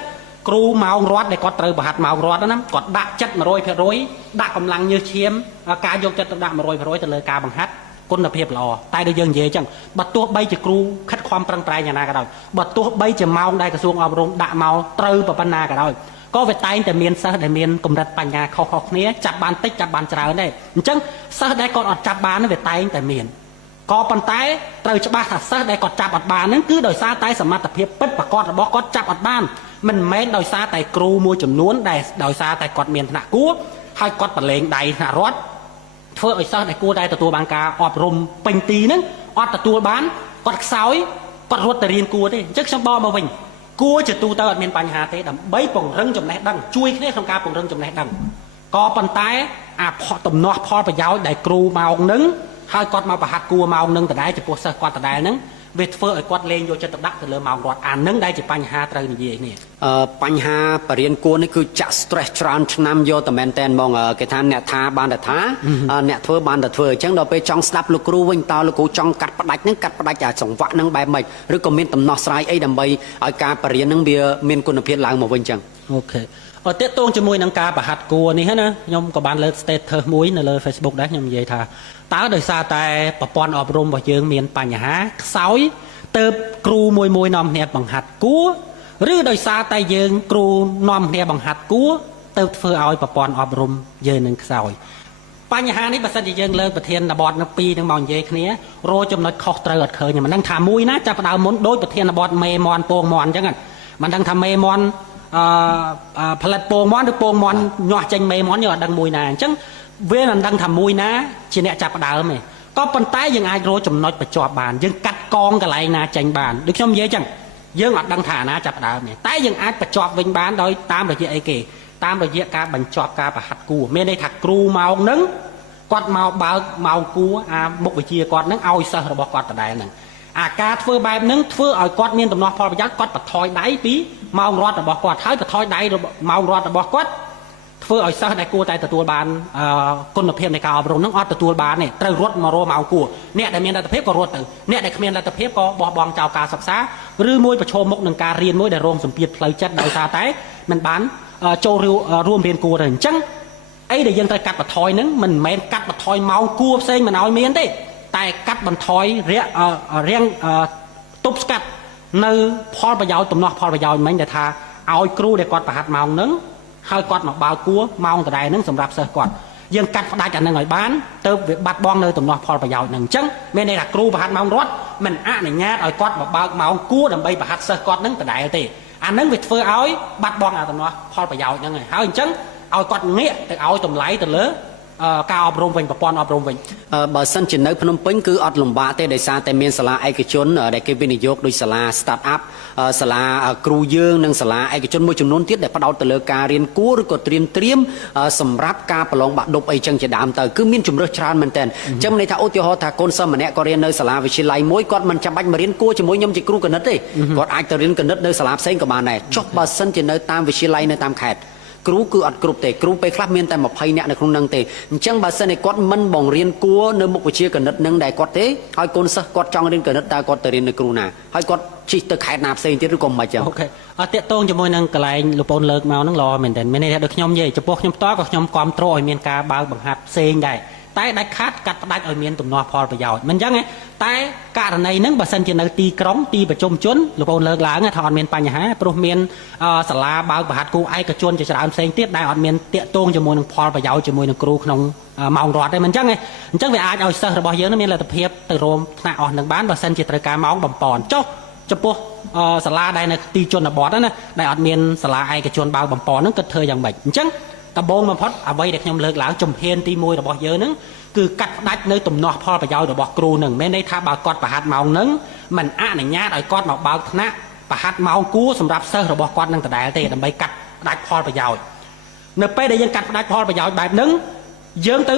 គ្រូម៉ោងរត់ដែលគាត់ត្រូវប្រហាត់ម៉ោងរត់ណាគាត់ដាក់ចិត្ត 100% ដាក់កម្លាំងញើសឈាមការយកចិត្តទុកដាក់ 100% ទៅលើការបង្ហាត់គុណភាពល្អតែដូចយើងនិយាយអញ្ចឹងបើទោះបីជាគ្រូខិតខំប្រឹងប្រែងយ៉ាងណាក៏ដោយបើទោះបីជាម៉ោងដែលក្រសួងអប់រំដាក់មកត្រូវប៉ុណ្ណាក៏ដោយក៏វាតែងតែមានសិស្សដែលមានកម្រិតបញ្ញាខុសៗគ្នាចាប់បានតិចចាប់បានច្រើនដែរអញ្ចឹងសិស្សដែលគាត់អត់ចាប់បានវាតែងតែមានក៏ប៉ុន្តែត្រូវច្បាស់ថាសិស្សដែលគាត់ចាប់អត់បានហ្នឹងគឺដោយសារតែសមត្ថភាពពិតប្រាកដរបស់គាត់ចាប់អត់បានមិនមែនដោយសារតែគ្រូមួយចំនួនដែលដោយសារតែគាត់មានឋានៈគួរហើយគាត់ប្រឡែងដៃថ្នាក់រដ្ឋធ្វើឲ្យសិស្សដែលគួរតែទទួលបានការអប់រំពេញទីហ្នឹងអត់ទទួលបានគាត់ខ្សោយគាត់រត់ទៅរៀនគួរទេអញ្ចឹងខ្ញុំបកមកវិញគួរជាទូទៅអត់មានបញ្ហាទេដើម្បីពង្រឹងចំណេះដឹងជួយគ្នាក្នុងការពង្រឹងចំណេះដឹងក៏ប៉ុន្តែអាទំនាស់ផលប្រយោជន៍ដែលគ្រូម៉ោងហ្នឹងហើយគាត់មកប្រហាត់គួរម៉ោងហ្នឹងដដែលចំពោះសិស្សគាត់ដដែលហ្នឹងវាធ្វើឲ្យគាត់លេងយកចិត្តទុកដាក់ទៅលើម៉ោងរត់អាហ្នឹងដែលជាបញ្ហាត្រូវនិយាយនេះបញ្ហាបរិញ្ញាគួរនេះគឺចាក់ stress ច្រើនឆ្នាំយកតែមែនតែនហ្មងគេថាអ្នកថាបានតែថាអ្នកធ្វើបានតែធ្វើអញ្ចឹងដល់ពេលចង់ស្ដាប់លោកគ្រូវិញតើលោកគ្រូចង់កាត់ផ្ដាច់ហ្នឹងកាត់ផ្ដាច់អាចង្វាក់ហ្នឹងបែបម៉េចឬក៏មានដំណោះស្រាយអីដើម្បីឲ្យការបរិញ្ញាហ្នឹងវាមានគុណភាពឡើងមកវិញអញ្ចឹងអូខេអត់តេតងជាមួយនឹងការប្រហាត់គួរនេះណាខ្ញុំក៏បានលើក status មួយនៅលើ Facebook ដែរខ្ញុំនិយាយថាតើដោយសារតែប្រព័ន្ធអប់រំរបស់យើងមានបញ្ហាខ្សោយទៅគ្រូមួយនាំគ្នាបង្ហាត់គួរឬដោយសារតែយើងគ្រូនាំគ្នាបង្ហាត់គួរទៅធ្វើឲ្យប្រព័ន្ធអប់រំយើងនឹងខ្សោយបញ្ហានេះបើសិនជាយើងលើកប្រធានបទនៅពីរនឹងមកនិយាយគ្នារកចំណុចខុសត្រូវអត់ឃើញមិនដឹងថាមួយណាចាប់ផ្ដើមមុនដោយប្រធានបទមេមន់ពងមន់អញ្ចឹងមិនដឹងថាមេមន់ផលិតពងមន់ឬពងមន់ញាស់ចេញមេមន់យើងអត់ដឹងមួយណាអញ្ចឹងវាមិនដឹងថាមួយណាជាអ្នកចាប់ផ្ដើមទេក៏ប៉ុន្តែយើងអាចរកចំណុចបញ្ចប់បានយើងកាត់កងកន្លែងណាចេញបានដូចខ្ញុំនិយាយអញ្ចឹងយើងអត់ដឹងថាណាចាប់ផ្ដើមទេតែយើងអាចបញ្ចប់វិញបានដោយតាមរយៈអីគេតាមរយៈការបញ្ចប់ការប្រហាត់គួរមានន័យថាគ្រូម៉ោងហ្នឹងគាត់មកបើកម៉ោងគួរអាមុខវិជ្ជាគាត់ហ្នឹងឲ្យសិស្សរបស់គាត់ដដែលហ្នឹងអាការធ្វើបែបហ្នឹងធ្វើឲ្យគាត់មានដំណោះផលប្រយោជន៍គាត់បន្ថយដៃពីម៉ោងរត់របស់គាត់ហើយបន្ថយដៃម៉ោងរត់របស់គាត់ធ្វើឲ្យសិស្សដែលគួរតែទទួលបានគុណភាពនៃការអប់រំហ្នឹងអត់ទទួលបានទេត្រូវរត់មករកម៉ោងគួរអ្នកដែលមានលទ្ធភាពក៏រត់ទៅអ្នកដែលគ្មានលទ្ធភាពក៏បោះបង់ចោលការសិក្សាឬមួយប្រឈមមុខនឹងការរៀនមួយដែលរងសម្ពាធផ្លូវចិត្តដោយសារតែមិនបានចូលរួមរៀនគួរទេអញ្ចឹងអីដែលយើងត្រូវកាត់បន្ថយហ្នឹងមិនមែនកាត់បន្ថយម៉ោងគួរផ្សេងមិនឲ្យមានទេតែកាត់បន្ថយរៀងទប់ស្កាត់នៅផលប្រយោជន៍ទំនាស់ផលប្រយោជន៍មិញដែលថាឲ្យគ្រូដែលគាត់ប្រហាត់ម៉ោងហ្នឹងហើយគាត់មកបើកគួរម៉ោងដដែលហ្នឹងសម្រាប់សិស្សគាត់យើងកាត់ផ្ដាច់អាហ្នឹងឲ្យបានទៅវាបាត់បង់នៅទំនាស់ផលប្រយោជន៍ហ្នឹងអញ្ចឹងមានន័យថាគ្រូប្រហាត់ម៉ោងរត់មិនអនុញ្ញាតឲ្យគាត់មកបើកម៉ោងគួរដើម្បីប្រហាត់សិស្សគាត់ហ្នឹងដដែលទេអាហ្នឹងវាធ្វើឲ្យបាត់បង់អាទំនាស់ផលប្រយោជន៍ហ្នឹងហើយអញ្ចឹងឲ្យគាត់ងាកទៅឲ្យតម្លៃទៅលើការអប់រំវិញប្រព័ន្ធអប់រំវិញបើសិនជានៅភ្នំពេញគឺអត់លំបាកទេដោយសារតែមានសាលាឯកជនដែលគេវិនិយោគដោយសាលា start up សាលាគ្រូយើងនិងសាលាឯកជនមួយចំនួនទៀតដែលផ្ដោតទៅលើការរៀនគួរឬក៏ត្រៀមសម្រាប់ការប្រឡងបាក់ឌុបអីចឹងជាដើមទៅគឺមានជំរើសច្រើនមែនទែនអញ្ចឹងន័យថាឧទាហរណ៍ថាកូនសិស្សម្នាក់ក៏រៀននៅសាលាវិទ្យាល័យមួយគាត់មិនចាំបាច់មករៀនគួរជាមួយខ្ញុំជាគ្រូគណិតទេគាត់អាចទៅរៀនគណិតនៅសាលាផ្សេងក៏បានដែរចុះបើសិនជានៅតាមវិទ្យាល័យនៅតាមខេត្តគ្រូគឺអត់គ្រប់ទេគ្រូពេលខ្លះមានតែ20នាក់នៅក្នុងនឹងទេអញ្ចឹងបើសិនជាគាត់មិនបង្រៀនគួរនៅមុខវិជ្ជាគណិតនឹងដែរគាត់ទេហើយកូនសិស្សគាត់ចង់រៀនគណិតតើគាត់ទៅរៀននៅគ្រូណាហើយគាត់ជិះទៅខេត្តណាផ្សេងទៀតឬក៏មិនចឹងអូខេអត់តាកតងជាមួយនឹងកន្លែងលោកបងលើកមកហ្នឹងល្អមែនតើមានន័យថាដូចខ្ញុំនិយាយចំពោះខ្ញុំផ្ទាល់ក៏ខ្ញុំគ្រប់គ្រងឲ្យមានការបើកបង្ហាត់ផ្សេងដែរតែដាច់ខាតកាត់ផ្ដាច់ឲ្យមានទំនាស់ផលប្រយោជន៍មិនចឹងទេតែករណីហ្នឹងបើសិនជានៅទីក្រុងទីប្រជុំជនលោកបងលើកឡើងថាអត់មានបញ្ហាព្រោះមានសាលាបើកបង្ហាត់គូឯកជនជាច្រើនផ្សេងទៀតដែលអត់មានតាកតងជាមួយនឹងផលប្រយោជន៍ជាមួយនឹងគ្រូក្នុងម៉ោងរត់ទេមិនចឹងទេអញ្ចឹងវាអាចឲ្យសិស្សរបស់យើងមានលទ្ធភាពទៅរួមថ្នាក់អស់នឹងបានបើសិនជាត្រូវការម៉ោងបំពន់ចុះចំពោះសាលាដែលនៅទីជនបទណាដែលអត់មានសាលាឯកជនបើកបំពន់ហ្នឹងគិតធ្វើយ៉ាងម៉េចអញ្ចឹងដំបូងបំផុតអ្វីដែលខ្ញុំលើកឡើងជំហានទី1របស់យើងហ្នឹងគឺកាត់ផ្ដាច់នៅទំនាស់ផលប្រយោជន៍របស់គ្រូនឹងមានន័យថាបើគាត់ប្រហាត់ម៉ោងហ្នឹងមិនអនុញ្ញាតឲ្យគាត់មកបើកថ្នាក់ប្រហាត់ម៉ោងគួរសម្រាប់សិស្សរបស់គាត់នឹងដដែលទេដើម្បីកាត់ផ្ដាច់ផលប្រយោជន៍នៅពេលដែលយើងកាត់ផ្ដាច់ផលប្រយោជន៍បែបហ្នឹងយើងទ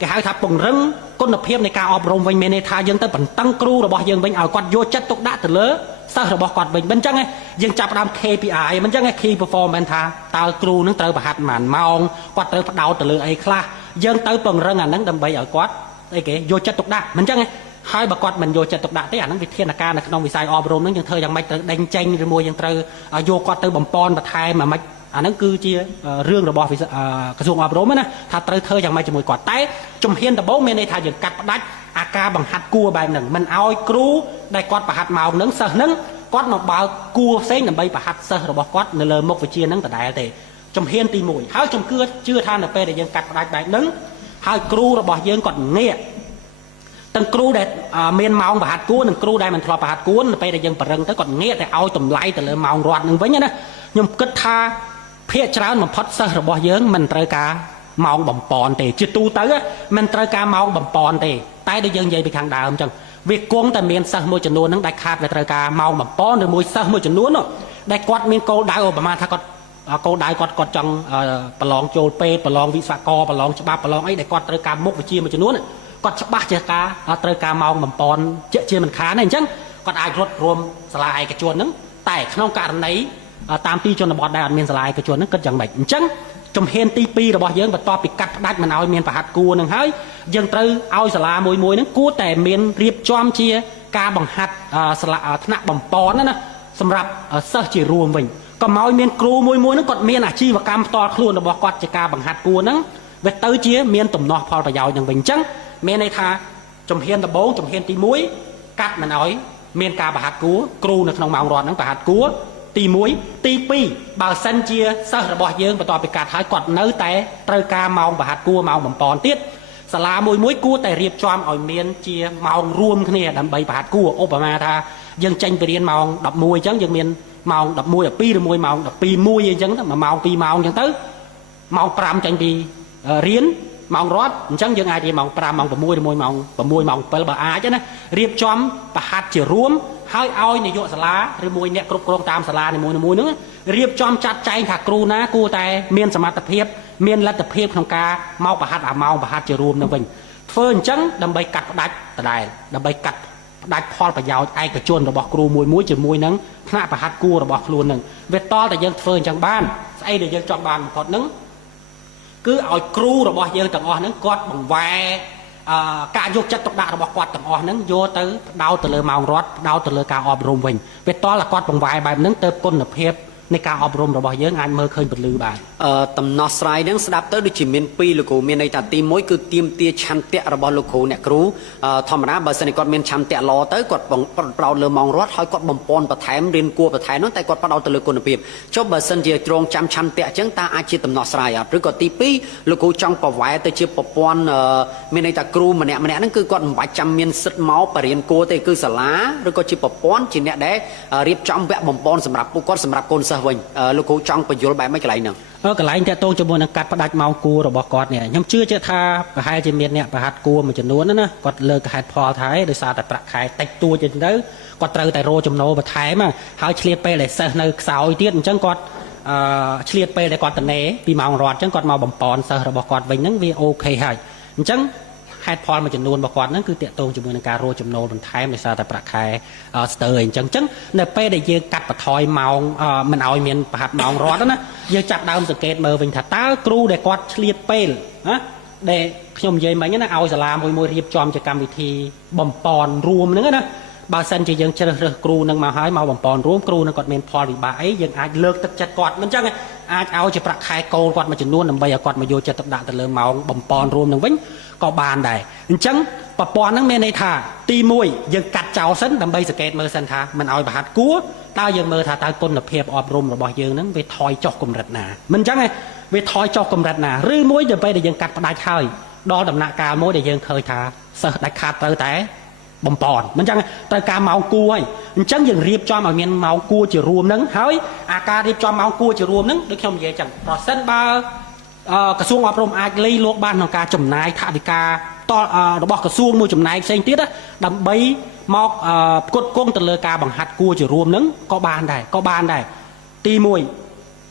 ៅគេហៅថាពង្រឹងគុណភាពនៃការអប់រំវិញមានន័យថាយើងទៅបន្តឹងគ្រូរបស់យើងវិញឲ្យគាត់យកចិត្តទុកដាក់ទៅលើសិស្សរបស់គាត់វិញមិនចឹងទេយើងចាប់ផ្ដើម KPI មិនចឹងទេ Key Performance ថាតើគ្រូនឹងត្រូវប្រហាត់ប៉ុន្មានម៉ោងគាត់ត្រូវផ្ដោតទៅលើអីខ្លះ dân tới bằng răng ảnh nắng đầm bay ở quát đây kể vô chất tục đạ mình chắc nghe hai bà quát mình vô chất tục đạ thế ảnh nắng việt thiên là ca là non vì sai ob rôm nắngยังthờiยังไม่đánh tranh rồi muaยังtrời vô quát tới bằng pon và thai mà mạch nắng cứ chia riêng rồi bỏ vìกระทรวงอบรมนะถ้าthờiยังไม่จะมวยกว่าแต่จมเฮียนตะโบเมในทางอย่างกัดดัดอาการบังหัดกลัวใบหนึ่งมันเอาครูได้กอดประหัดเมาหนึ่งเสือหนึ่งกอดนกเบากลัวเส้นหนึ่งใบประหัดเสือเราบอกกอดในเลยมกวิเชียนั่งแต่ได้แต่จมเฮียนตีมวยเขาจมเกลือเชื่อท่านไปได้ยังกัดได้ใบหนึ่งให้ครูเราบอกยังกอดเงี้ยตั้งครูได้เมียนเมาประหัดกลัวหนึ่งครูได้มันทลอประหัดกลัวไปได้ยังประเริงแต่กอดเงี้ยแต่เอาตุ่มไล่แต่เลยเมารอดหนึ่งไว้เนี่ยนะยมกึศท่าเพี้ยเช้ามันพัดเสือเราบอกยังมันเตะกาเมาบ่มปอนเตะจิตตูเตะมันเตะกาเมาบ่มปอนเตะแต่ได้ยังใหญ่ไปทางดาวจังviệc cuốnแต่เมียนเสือมวยจำนวนนั้นได้ขาดไปเตะกาเมาบ่มปอนหรือมวยเสือมวยจำนวนเนาะได้กอดเมียนโกได้ประมาณถ้ากอดโกได้กอดจังประลองโจลเปประลองวิศวกรประลองฉบับประลองไอ้ได้กอดเตะกามกวิชีมวยจำนวนกอดฉบับเจกาเตะกาเมาบ่มปอนเชื่อมันขาเนี่ยจังกอดไอ้รถรวมสลายกระจวนนั้นแต่ขนมการไหนตามที่จนบอดได้เมียนสลายกระจวนนั้นก็จังแบบจังจมเฮนตีปีเราบอกยังแบบต่อปีกัดดัดมันเอาเมียนประหัดกูนึงเฮ้ยยังเตอเอาสลามวยมวยนั้นกูแต่เมียนเรียบจอมเชียกาบังหัดสละธนบังปอนนั่นนะสำหรับเสื้อจีรวมวิ่งก็มาเมียนครูมวยมวยนั้นกดเมียนอาชีพกรรมต่อครูเราบอกกอดจะกาบังหัดกูนั้นเวทเตอเชียเมียนตุ่มนอพอประยาวอย่างวิ่งจังเมียนในท่าจมเฮนตะโบจมเฮนตีมวยกัดมันเอาเมียนกาบังหัดกูครูในขนมมังรอดนั้นบังหัดกูตีมวยตีปีบ่าวเซนเจียเสือระบอบเยิงประต่อไปการท้ายกอดเนื้อแต่เตะกาเมาบาดกัวเมาบ่มปอนติดสลามวยมวยกัวแต่เรียบจอมอ่อยเมียนเจียเมารวมขึ้นเนี่ยดำใบบาดกัวโอปมาท่ายังเจนไปเรียนเมาดับมวยจังยังเมียนเมาดับมวยดับปีดับมวยเมาดับปีมวยจังมาเมาปีเมาจังตื้อเมาปรามจังปีเรียนเมารอดจังยังไงที่เมาปรามเมาดับมวยดับมวยเมาดับมวยเมาเปล่าบ่อาจ้ะนะเรียบจอมประหัดเจียรวมให้เอาในโยสลาหรือมวยเนี่ยกรุบกรองตามสลาในมวยนึงเรียบจอมจัดใจถักครูนะกูแต่เมียนสมาร์ทเพียบเมียนรัตเพียบของกาเมาประหัดเมาประหัดจะรวมนั่นเองเฟิร์นจังดำใบกัดดัดแต่ได้ดำใบกัดดัดพอประยาวไอ้กระจวนระบอกครูมวยจะมวยนั้นขณะประหัดกูระบอกครูหนึ่งเวทต่อแต่ยังเฟิร์นจังบ้านไอ้เดี๋ยวยังจอมบ้านพอดนึงcứเอาครูระบอกยังต่างอ่อนนั้นกอดบังแวการยกจัดตกดาระบอกกอดต่างอ่อนนั้นโยเตอดาวเตลเมารอดดาวเตลการอบรมวิ่งเวทต่อละกอดบังแวแบบนั้นเติบก้นเพียบในการอบรมระบอกยังงานเมื่อเคยบรรลือบานตำนอสไลด์นั้นสดับเตอร์ดิจิเมนปีลูกคูเมียนในตาตีมวยคือเตรียมเตียชันเตะระบอกลูกคูเนี่ยครูธรรมดาบางส่วนกอดเมียนชันเตะรอเตอร์กอดบังเปล่าเลมองรถให้กอดบ่มปอนประแถมเรียนกลัวประแถมนั้นแต่กอดประดาวตะลึกคนเปียบชอบบางส่วนจะตรงจำชันเตะจังตาอาชีพตำนอสไลด์หรือกอดตีปีลูกคูจังประไว้แต่เชื่อปปอนเมียนในตาครูมันเนี่ยนั่นคือกอดไว้จำเมียนสุดเมาปเรียนกลัวแต่คือสลาหรือก็เชื่อปปอนจีเนี่ยได้เรียบจำแวะบ่มปอนสำหรับผู้กอดสำหรับคนเสวยลูกคูจังประโยชน์แบบไม่ไกลหนึ่งก็หลายแต่โตจมูกนังกัดประดับเมากูระบอกกอดเนี่ยยังเชื่อเจ้าท่าประหายจีเมียนเนี่ยประหัดกูมันจะนวลนั่นนะกอดเลิกประหัดพอท้ายโดยสารแต่ประขายแต่ตัวจนได้กอดเตอแต่โรจมโนประท้ายมาหายเฉลี่ยไปเลยเสนอสาวอีเทียนจังกอดเฉลี่ยไปเลยกอดตะเน่ปีเมารอดจังกอดเมาบ่มปอนเสระบอกกอดวิ่งนั่งวีโอเคหายจังให้พอมันจะนวลบอกกอดนั่นคือเตะตรงจมูกนังการโรจมโนมันท้ายมันสารแต่ประขายสเตอร์จังในเป้ได้ยืนกัดประทอยเมามันเอาเมียนประหัดเมารอดนะยืนจับดาวสเกตเมอร์วิ่งถัดตาครูได้กอดเฉลี่ยเป้นะได้ขยมเยยมันเนี่ยเอาสลามมวยเรียบจอมจะกรรมวิธีบ่มปอนรวมนึงนะบางเซนจะยังเจอครูนึงมาหายมาบ่มปอนรวมครูนึงกอดเมนพอหรือบ่ายยังอาจเลิกตัดจัดกอดมันจังไงอาจเอาจะประคายโกกอดมาจะนวลนำใบกอดมาโยจะตัดด่าแต่เริ่มเมาบ่มปอนรวมนึงวิ่งก็บานได้จังปะปอนนั่งเมนในท่าตีมวยยังกัดเจ้าเส้นดำใบสเกตเมอร์เซนท่ามันเอาบาดกู้ตายังเมอร์ท่าตาต้นระเพียบอบรมระบอยยังนั้นไปทอยจอกกลมรัดนามันจังไงไปทอยจอกกลมรัดนาหรือมวยจะไปได้ยังกัดได้เฉยดอดำหน้ากามวยได้ยังเคยท่าเสด็จขาดเตอแต่บ่มปอนมันจังแต่การเมากู้ไอ้จังยังเรียบจอมเอาเมียนเมากู้จะรวมนั้นเฮ้ยอาการเรียบจอมเมากู้จะรวมนั้นด้วยคำเยจังพอเส้นบากระทรวงอบรมอาจเลยโลกบ้านของการจำนายท่าดิกาต่อระบบกระทรวงมวยจำนายเซนติสดำใบมอกกดกงตะเลกาบังหัดกู้จะรวมนั้นก็บานได้ตีมวย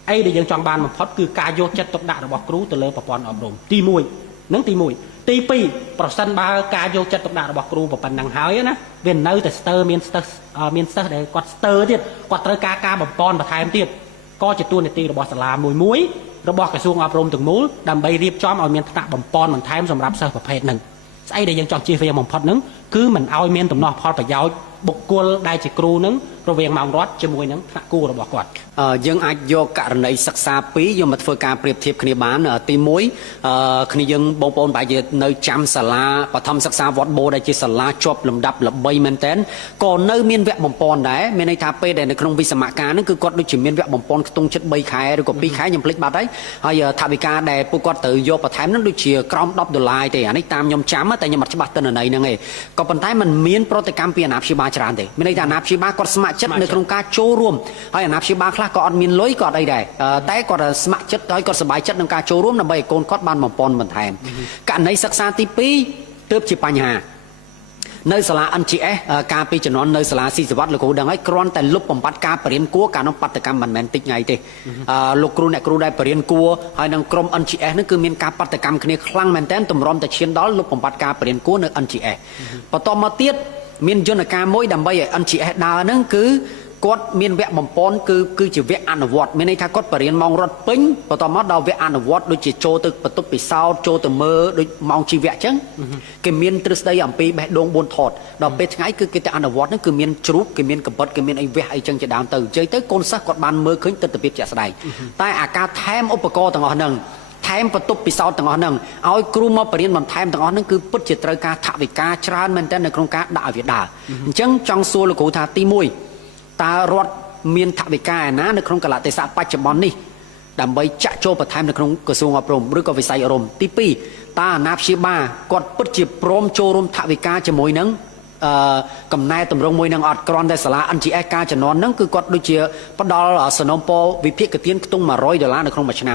ไอ้เดี๋ยวยังจองบานมันพอดคือการโยจัดตกด่าระบบครูตะเลปปอนอบรมตีมวยนั่งตีมวยตีปีปรสันบาการโยจัดตกด่าระบบครูปปันนังหายนะเวนเนอร์แต่สเตอร์เมียนสเตอร์ได้กอดสเตอร์ที่กอดตะเลกาบังปอนประทายมันที่ก็จะตัวในตีระบบสลามมวย របស់ក្រសួងអប់រំទាំងមូលដើម្បីរៀបចំឲ្យមានថ្នាក់បំពន់បន្ថែមសម្រាប់សិស្សប្រភេទហ្នឹងស្អីដែលយើងចង់ជៀសវាងបំផុតហ្នឹងគឺមិនឲ្យមានដំណោះផលប្រយោជន៍បុគ្គលដែលជាគ្រូហ្នឹងរវាងម៉ោងរដ្ឋជាមួយនឹងថ្នាក់គូរបស់គាត់ យើងអាចយកករណីសិក្សាពីរយកមកធ្វើការប្រៀបធៀបគ្នាបានទី1គ្នាយើងបងប្អូនបែរជានៅចាំសាលាបឋមសិក្សាវត្តបូដែលជាសាលាជាប់លំដាប់ល្បីមែនតើក៏នៅមានវគ្គបំពន់ដែរមានន័យថាពេលដែលនៅក្នុងវិសមការហ្នឹងគឺគាត់ដូចជាមានវគ្គបំពន់ខ្ទង់ចិត្ត3ខែឬក៏2ខែខ្ញុំភ្លេចបាត់ហើយថវិកាដែលពួកគាត់ត្រូវយកបន្ថែមហ្នឹងដូចជាក្រោម$10ទេអានេះតាមខ្ញុំចាំតែខ្ញុំអត់ច្បាស់ទិន្នន័យហ្នឹងឯងក៏ប៉ុន្តែมันមានប្រតិកម្មពីអាណាព្យាបាលច្រើនទេមានន័យថាអាណាព្យាបាលគាត់ស្ម័គ្រចិត្តនៅក្នុងការចូលរួមហើយអាណាព្យាបាលខ្លះក៏អត់មានលុយក៏អត់អីដែរតែគាត់ស្ម័គ្រចិត្តហើយគាត់សប្បាយចិត្តក្នុងការចូលរួមដើម្បីឲ្យកូនគាត់បានបំពន់បន្ថែមករណីសិក្សាទី2ទើបជាបញ្ហានៅសាលា NGS ការពីជំនាន់នៅសាលាស៊ីសវត្តលោកគ្រូដឹងហើយគ្រាន់តែលុបបំបត្តិការបរៀនគួរការនោះបដកម្មមិនមែនតិចថ្ងៃទេលោកគ្រូអ្នកគ្រូដែលបរៀនគួរហើយនឹងក្រុម NGS នេះគឺមានការបដកម្មគ្នាខ្លាំងមែនទែនទម្រាំតែឈានដល់លុបបំបត្តិការបរៀនគួរនៅ NGS បន្តមកទៀតមានយន្តការមួយដើម្បីឲ្យ NGS ដើរហ្នឹងគឺគាត់មានវគ្គបំពន់គឺជាវគ្គអនុវត្តមានន័យថាគាត់បរៀនម៉ោងរត់ពេញបន្តមកដល់វគ្គអនុវត្តដូចជាចូលទៅបន្ទប់ពិសោធន៍ចូលទៅមើលដូចម៉ោងជីវៈអញ្ចឹងគេមានទ្រឹស្ដីអំពីបេះដូង4ថតដល់ពេលថ្ងៃគឺគេទៅអនុវត្តហ្នឹងគឺមានជ្រូកគេមានកបិតគេមានអីវះអីចឹងជាដើមទៅអញ្ចឹងទៅកូនសិស្សគាត់បានមើលឃើញទស្សនវិជ្ជាជាក់ស្ដែងតែអាការថែមឧបករណ៍ទាំងអស់ហ្នឹងថែមបន្ទប់ពិសោធន៍ទាំងអស់ហ្នឹងឲ្យគ្រូមកបរៀនបន្ថែមទាំងអស់ហ្នឹងគឺពិតជាត្រូវការថវិកាច្រើនមែនទែននៅក្នុងការដាក់ឲ្យវាដើរអញ្ចឹងចង់សួរលោកគ្រូថាទី1តើរដ្ឋមានថវិកាឯណានៅក្នុងកលៈទេសៈបច្ចុប្បន្ននេះដើម្បីចាក់ចូលបន្ថែមនៅក្នុងក្រសួងអប់រំឬក៏វិស័យអប់រំទី2តើអាណាព្យាបាលគាត់ពិតជាព្រមចូលរួមថវិកាជាមួយនឹងកំណែតម្រង់មួយនឹងអត់គ្រាន់តែសាលា NGS ការជំនាន់ហ្នឹងគឺគាត់ដូចជាផ្ដល់សំណូមពរវិភាគទានខ្ទង់$100នៅក្នុងមួយឆ្នា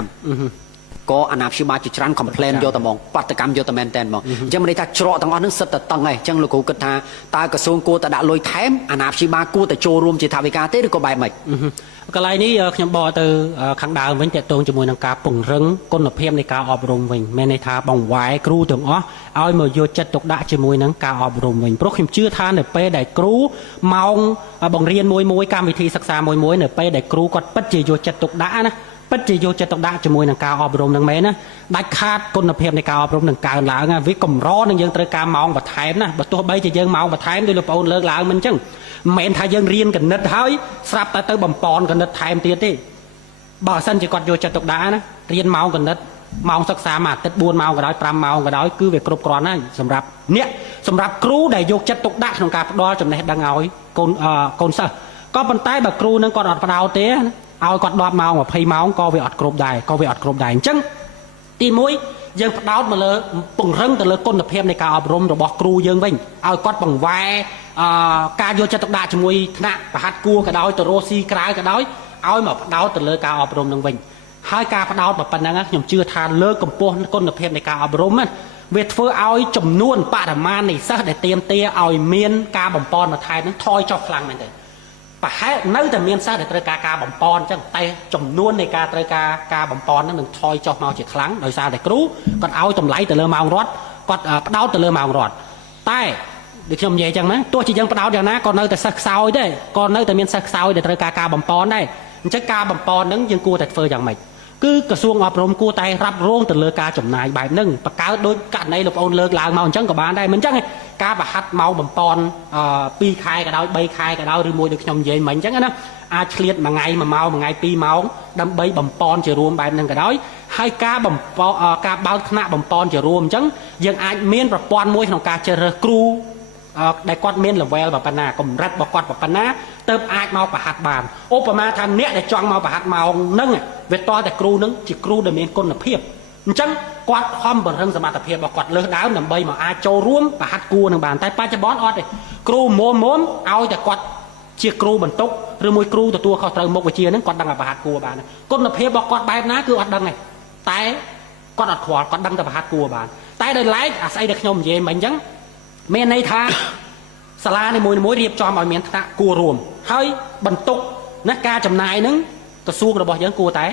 ំក៏អាណាព្យាបាលជាច្រើន complain យកតែហ្មងបាតកម្មយកតែមែនតែនហ្មងអញ្ចឹងមិនន័យថាច្រកទាំងអស់ហ្នឹងសិតតែតឹងឯងអញ្ចឹងលោកគ្រូគិតថាតើក្រសួងគួរតែដាក់លុយថែមអាណាព្យាបាលគួរតែចូលរួមជាថវិកាទេឬក៏បែបម៉េចកន្លែងនេះខ្ញុំបកទៅខាងដើមវិញតកតងជាមួយនឹងការពង្រឹងគុណភាពនៃការអប់រំវិញមានន័យថាបង្វែរគ្រូទាំងអស់ឲ្យមកយកចិត្តទុកដាក់ជាមួយនឹងការអប់រំវិញព្រោះខ្ញុំជឿថានៅពេលដែលគ្រូម៉ោងបង្រៀនមួយកម្មវិធីសិក្សាមួយនៅពេលដែលគ្រូគាត់ពិតជាយកចិត្តទុកដាក់ណាពិតជាយកចិត្តទុកដាក់ជាមួយនឹងការអប់រំនឹងមែនណាដាច់ខាតគុណភាពនៃការអប់រំនឹងកើនឡើងវាកម្រនឹងយើងត្រូវការម៉ោងបន្ថែមណាបើទោះបីជាយើងម៉ោងបន្ថែមដោយលោកប្អូនលើកឡើងមិនអញ្ចឹងមិនមែនថាយើងរៀនគណិតហើយស្រាប់តែទៅបំពន់គណិតថែមទៀតទេបើមិនជាគាត់យកចិត្តទុកដាក់ណារៀនម៉ោងគណិតម៉ោងសិក្សាមួយអាទិត្យ4ម៉ោងក៏ដោយ5ម៉ោងក៏ដោយគឺវាគ្រប់គ្រាន់ហើយសម្រាប់គ្រូដែលយកចិត្តទុកដាក់ក្នុងការផ្ដល់ចំណេះដឹងឲ្យកូនសិស្សក៏ប៉ុន្តែបើគ្រូនឹងគាត់អត់ផ្ដោតទេឲ្យគាត់10ម៉ោង20ម៉ោងក៏វាអត់គ្រប់ដែរអញ្ចឹងទី1យើងផ្ដោតមកលើពង្រឹងទៅលើគុណភាពនៃការអប់រំរបស់គ្រូយើងវិញឲ្យគាត់បង្វែរការយកចិត្តទុកដាក់ជាមួយថ្នាក់ប្រហាត់គួរក៏ដោយទៅរស់ស៊ីក្រៅក៏ដោយឲ្យមកផ្ដោតទៅលើការអប់រំនឹងវិញហើយការផ្ដោតប៉ុណ្ណឹងខ្ញុំជឿថាលើកកម្ពស់គុណភាពនៃការអប់រំវាធ្វើឲ្យចំនួនបរិមាណនៃសិស្សដែលទាមទារឲ្យមានការបំពន់បន្ថែមនឹងថយចុះខ្លាំងមែនទេប្រហែលនៅតែមានសិស្សដែលត្រូវការបំពន់អញ្ចឹងតែចំនួននៃការត្រូវការបំពន់នឹងថយចុះមកជាខ្លាំងដោយសារតែគ្រូគាត់ឲ្យតម្លៃទៅលើម៉ោងរត់គាត់ផ្ដោតទៅលើម៉ោងរត់តែដូចខ្ញុំនិយាយអញ្ចឹងណាទោះជាយើងផ្ដោតយ៉ាងណាក៏នៅតែសិស្សខ្សោយដែរក៏នៅតែមានសិស្សខ្សោយដែលត្រូវការបំពន់ដែរអញ្ចឹងការបំពន់នឹងយើងគួរតែធ្វើយ៉ាងម៉េចគឺក្រសួងអប់រំគួរតែរ៉ាប់រងទៅលើការចំណាយបែបហ្នឹងបង្កើតដោយករណីលោកប្អូនលើកឡើងមកអញ្ចឹងក៏បានដែរមិនអញ្ចឹងការប្រហាត់ម៉ោងបំពន់2ខែក៏ដោយ3ខែក៏ដោយឬមួយដូចខ្ញុំនិយាយមិញអញ្ចឹងណាអាចឆ្លៀតមួយថ្ងៃ1ម៉ោងមួយថ្ងៃ2ម៉ោងដើម្បីបំពន់ជារួមបែបហ្នឹងក៏ដោយហើយការបើកថ្នាក់បំពន់ជារួមអញ្ចឹងយើងអាចមានប្រព័ន្ធមួយក្នុងការជ្រើសរើសគ្រូដែលគាត់មាន level ប៉ុណ្ណាកម្រិតរបស់គាត់ប៉ុណ្ណាទើបអាចមកប្រហាត់បានឧបមាថាអ្នកដែលចង់មកប្រហាត់ម៉ោងហ្នឹងវាតតែគ្រូហ្នឹងជាគ្រូដែលមានគុណភាពអញ្ចឹងគាត់ខំបង្រឹងសមត្ថភាពរបស់គាត់លើសដើមដើម្បីមកអាចចូលរួមប្រហាត់គួរនឹងបានតែបច្ចុប្បន្នអត់ទេគ្រូមុំឲ្យតែគាត់ជាគ្រូបន្ទុកឬមួយគ្រូទទួលខុសត្រូវមុខវិជ្ជាហ្នឹងគាត់ដឹងតែប្រហាត់គួរបានគុណភាពរបស់គាត់បែបណាគឺអត់ដឹងទេតែគាត់អត់ខ្វល់គាត់ដឹងតែប្រហាត់គួរបានតែដោយឡែកអាស្អីដែលខ្ញុំនិយាយមិញអញ្ចឹងមានន័យថាសាលានីមួយៗរៀបចំឲ្យមានថ្នាក់គួររួមហើយបន្ទុកណាការចំណាយហ្នឹងក្រសួងរបស់យើងគួរត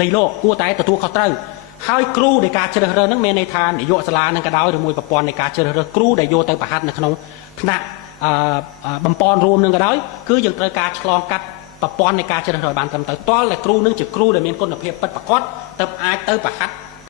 ែលៃលោកគួរតែទទួលខុសត្រូវហើយគ្រូដែលការជ្រើសរើសហ្នឹងមានន័យថានាយកសាលាហ្នឹងក៏ដោយឬមួយប្រព័ន្ធនៃការជ្រើសរើសគ្រូដែលយកទៅប្រហាត់នៅក្នុងថ្នាក់បំពន់រួមហ្នឹងក៏ដោយគឺយើងត្រូវការឆ្លងកាត់ ប្រព័ន្ធនៃការជ្រើសរើសបានត្រឹមត្រូវតលតែគ្រូនឹងជាគ្រូដែលមានគុណភាពពិតប្រាកដទៅអាចទៅប្រហាត់